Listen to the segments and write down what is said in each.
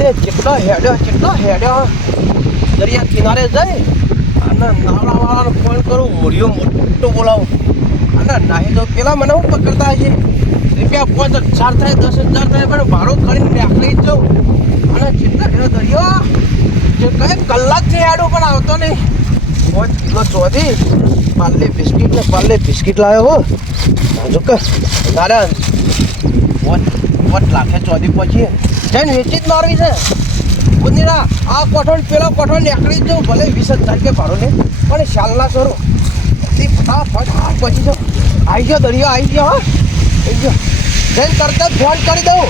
તે કેટલો હેડ્યો દરિયા કિનારે જઈ અને નાવડાવાળાને ફોન કરું ઓડિયો મોટો બોલાવું અને નાહી તો પેલા મને હું પકડતા છે રૂપિયા 5,000 થાય 10,000 થાય પણ ભાડું કરીને નીકળી જ જાઉં અને કેટલો હેડ્યો દરિયો જે કઈ કલાકથી હેડું પણ આવતો નહીં 5 કિલો ચોધી પાર્લે બિસ્કિટ લાવ્યો હો જો કે તારા 5 લાખે ચોધી પહોંચીએ જઈને વેચી જ મારવી છે બુદ્ધિના આ કોઠણ પેલો કોઠણ નીકળી જ જવું ભલે 20,000 કે ભાડો ને પણ શાલ ના કરો તે ફટાફટ પછી જો આવી ગયો દરિયો આવી ગયો હા આવી ગયો જઈને તરત જ ફોન કરી દઉં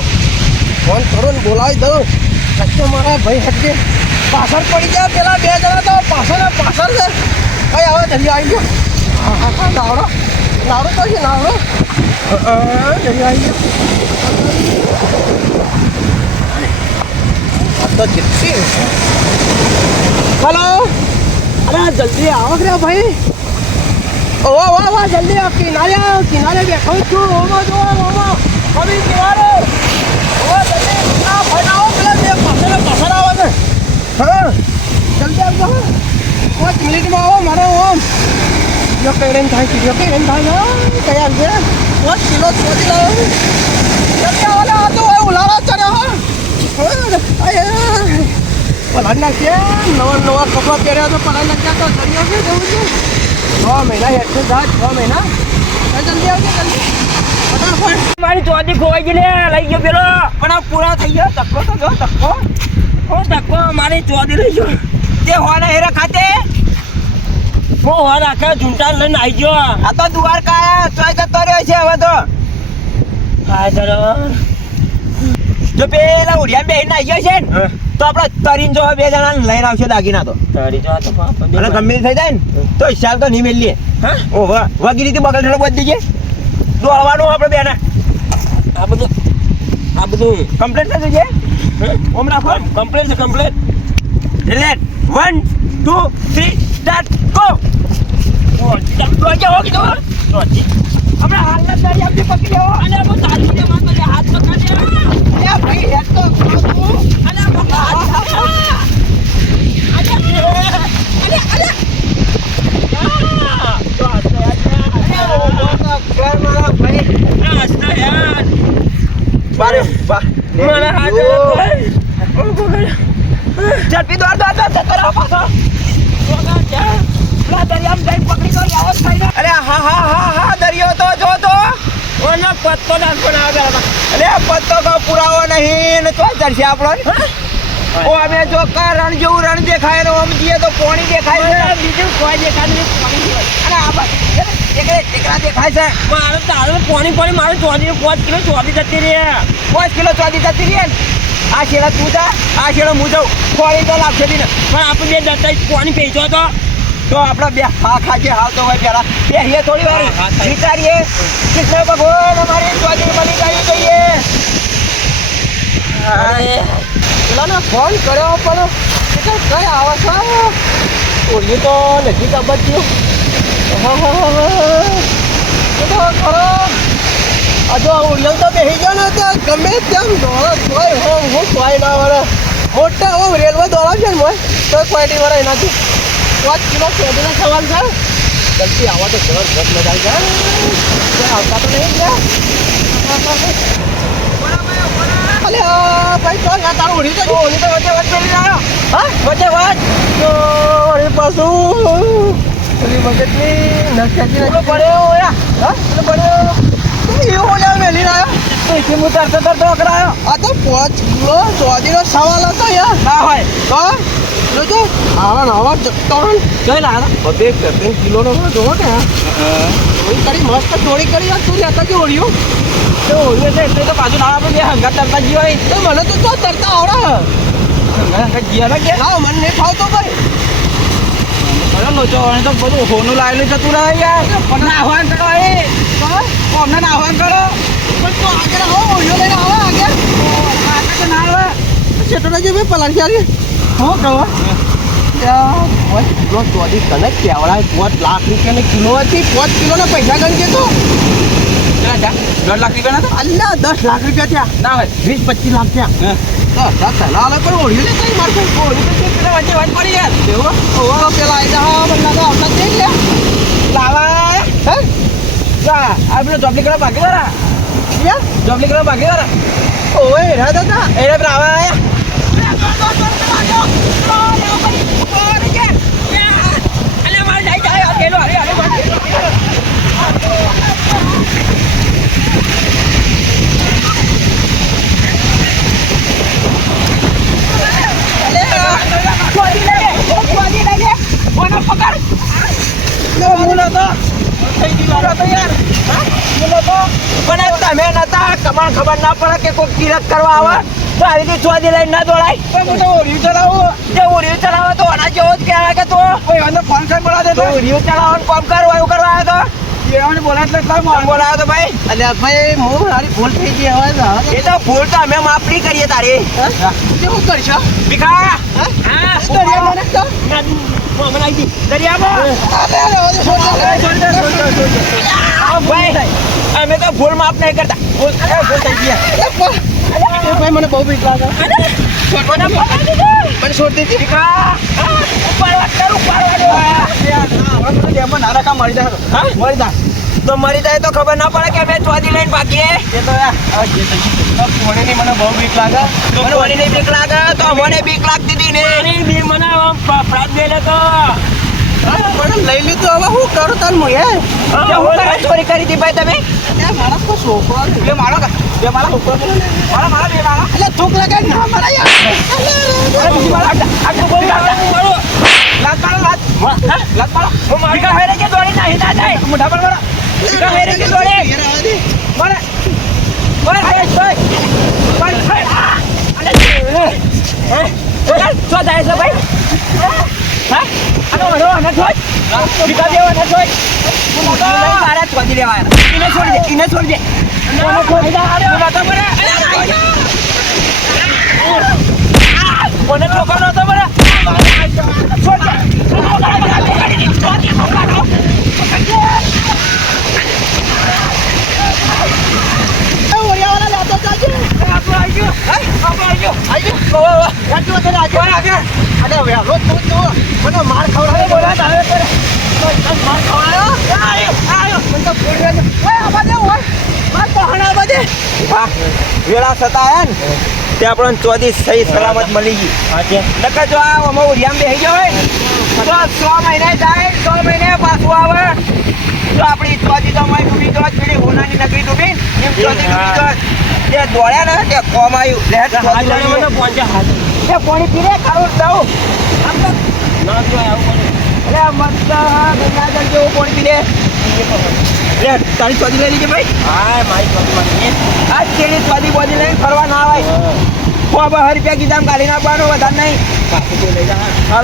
ફોન કરો ને બોલાવી દઉં કચ્છે મારા ભાઈ હટકે પાછળ પડી જાય પેલા 2 જણા તો પાછળ છે કઈ હવે દરિયો આવી ગયો હા નાવડો તો છે નાવડો દરિયો આવી ગયો તો કેટલી હેલો અરે જલ્દી આવો કે ભાઈ વાહ જલ્દી આવ કિનારે બેઠો છું ઓમો કभी કિનારે જલ્દી આ ભાઈ આવો પેલા બે પાછળ આવે છે હા જલ્દી આવજો 5 મિનિટમાં આવો મારે ઓમ જો કઈ થાય છે કયા છે 5 કિલો ચોરી લાવો જલ્દી આવો આ તો ઉલાળા ચડ્યો હા પલાડ નાખ્યા નવા કપડાં પહેર્યા તો પલાડ નાખ્યા તો દરિયા છે જવું છે 6 મહિના હેઠળ જા 6 મહિના જલ્દી આવજો જલ્દી ફટાફટ મારી ચોથી ખોવાઈ ગઈ લે લઈ ગયો પેલો પણ આ પૂરા થઈ ગયો ધક્કો તો જો ધક્કો મારી ચોથી લઈ ગયો તે હોના હેરા ખાતે હું હોર આખા ઝૂંટા લઈને આવી ગયો આ તો દ્વારકા ચોય જતો રહ્યો છે હવે તો હા ચલો જો પેલા ઉડિયા બે ના આવ્યો છે ને તો આપણે તરીન જો 2 જણા લઈને આવશે દાગીના તો તારી જો તો અને ગમે થઈ જાય ને તો હિસાબ તો નહીં મેલીએ હા ઓ વાહ વગી રીતે બગલ થોડો બધ દીજે દોડવાનું આપણે બેના આ બધું કમ્પ્લીટ થઈ જશે ઓમ રાખો કમ્પ્લીટ લેટ 1 2 3 સ્ટાર્ટ ગો આપણે હાલના તારી આપી પકડી આવો અને હું તારી ને માતો હાથ પકડી આ ભાઈ હેડ તો અને અરે હા દરિયો તો જો તો પત્તો નાખો ના અરે પત્તો કો પુરાવો નહીં ને તો ચડશે આપણો ઓ અમે જો રણ જેવું રણ દેખાય ને ઓમ જઈએ તો પાણી દેખાય છે બીજું કોઈ દેખાય પાણી અને આ ટેકરા દેખાય છે મારું તારું પાણી મારું 5 કિલો ચોધી જતી રહે 5 કિલો ચોધી જતી રહે ને આ શેડા તું જા આ શેડો હું જાઉં પાણી તો લાગશે નહીં ને પણ આપણે બે દત્તા પાણી પીજો તો આપણે બે ખાજે હાલતો હોય પેલા બેહીએ થોડી વાર વિચારીએ કૃષ્ણ ભગવાન અમારી ચોધી મળી જવી જોઈએ પેલાને ફોન કર્યો પણ કઈ આવે છે ઓલી તો નથી ખબર થયું ખરો જો ઉલ્લન તો બેસી ગયો ને ત્યાં ગમે તેમ દોડો હોય હું કોઈ ના વળે મોટા હું રેલવે દોડો છે ને મોય તો ક્વોલિટી વાળા એનાથી 5 કિલો ચોધીનો સવાલ છે જલ્દી આવા તો જબરજસ્ત મજા આવી જાય આવતા તો નહીં અલે ભાઈ તો તારું ઉડી તો વચ્ચે પેલી આવ્યો હા વચ્ચે તો વળી પાછું પેલી વખતની નક્કી પડ્યો હા પડ્યો એવું લે મેલી રહ્યો તો હું તરત કરાયો આ તો 5 કિલો ચોધીનો સવાલ હતો યાર ના હોય તો જોજો આવા જગતો જોઈ લાયા 2 કિલોનો જોવો ને ચોરી કરી મસ્ત ચોરી કરી યાર તું લેતા કે ઓળ્યું તો ઓળ્યું છે એટલે તો પાછું ના આપણે હંગા તરતા જીવા તો મને તો તો તરતા આવડે હંગા જીવા કે ના મને નહીં ફાવતો ભાઈ અરે લોચો તો બધું હોનું લાવેલું છે તું રહે યાર પણ આહવાન કરો એ અમને આહવાન કરો પણ તો આગળ આવો ઓળ્યો લઈને આવો આગળ તો ના આવે છેટોડા જે ભાઈ પલાણ ચાલી હું કહો કિલો ચોધી તને કેવડાય 5 લાખ રૂપિયાની કિલો હતી 5 કિલોના પૈસા ગણજે તો થયા 1.5 લાખ રૂપિયા ના અલ્યા 10 લાખ રૂપિયા થયા ના હોય 20-25 લાખ થયા હા. 10 લાખ પહેલા આલે પણ ઓળ્યું લે કઈ મારશે ઓલી તો પેલા વચ્ચે વાત પડી યાર એવું ઓવા પેલા આઈ જા બંને તો આવતા જ નહીં લે લાવા હે આ પેલો જોબલી કરવા ભાગી વાળા યા જોબલી કરવા ભાગી વાળા ઓએ હેડા દાદા એને પેલા આવા તમે નતા કમાણ ખબર ના પડે કે કોઈ કિરક કરવા આવે તો આવી રીતે ચોદી લઈને ના દોડાય હું તો ઓરિયું ચલાવું જે ઓરિયું ચલાવે તો આના જેવો જ કહેવાય કે તો કોઈ અંદર ફોન કર બોલા દે તો ઓરિયું ચલાવવાનું કામ કરો એવું કરવા આવ્યો તો એવાને બોલા એટલે બોલાવ્યો તો ભાઈ અલ્યા ભાઈ હું મારી ભૂલ થઈ ગઈ હવે એ તો ભૂલ તો અમે માફ નહીં કરીએ તારી કેવું કરશો ભીખા હા દરિયા મને તો ભાઈ અમે તો ભૂલ માફ નહીં કરતા ભૂલ થઈ ગયા ભાઈ મને બહુ બીક લાગે મને છોડ દીધી ભીખા ઉપર વાત કરું મરી જા તો મરી જાય તો ખબર ના પડે કે અમે ચોદી લઈને ભાગીએ એ તો મને બહુ બીક લાગે મને વળીને બીક લાગે તો મને બીક લાગતી હતી ને મને પ્રાપ્ત ગયેલો તો મને લઈ લીધું હવે હું કરું તને હું ચોરી કરી હતી ભાઈ તમે મારા કોઈ છોકરો બે મારો બે મારા છોકરો મારા બે મારા એટલે થૂક લગાડ ના મારા યાર બીજી વાર આટલું બોલ લાત મારો હું મારી હેરે કે દોડી ના હિતા જાય મોઢા પર મારા બીકા હેરે કે દોડી મને ઓય હે સોય પણ અરે શું થાય છે ભાઈ હા આનો વડો આને છોડ બીકા દેવા ના છોડ મારા છોડી દેવા ઇને છોડી દે મને છોડી દે અરે માતા મને મને ઠોકર નતો મને છોડ દે માર ખવડાવે બોલા તારે માર ખવડાવે વેળા થતા આયા ને તે આપણને ચોદી સહી સલામત મળી ગઈ નકર જો આ ઉરિયામ બેસી ગયો હોય તો 6 મહિને જાય 6 મહિને પાછું આવે જો આપણી ચોદી તો મારી ડૂબી જો પેલી હોનાની નગરી ડૂબી એમ ચોદી ડૂબી જો તે દોડ્યા ને તે કોમ આવ્યું લેટ પાણી પીરે ખારું દઉં આમ તો ના જો આવું અરે મસ્ત ગંગાજળ જેવું પાણી પીરે લે તારી ચોદી લઈ લીધી ભાઈ હા મારી ચોદી આ તેની ચોદી બોદી લઈને ફરવા ના આવાય 1000 રૂપિયા કીધા કાઢી નાખવાનો વધારે નહીં લઈ જા હા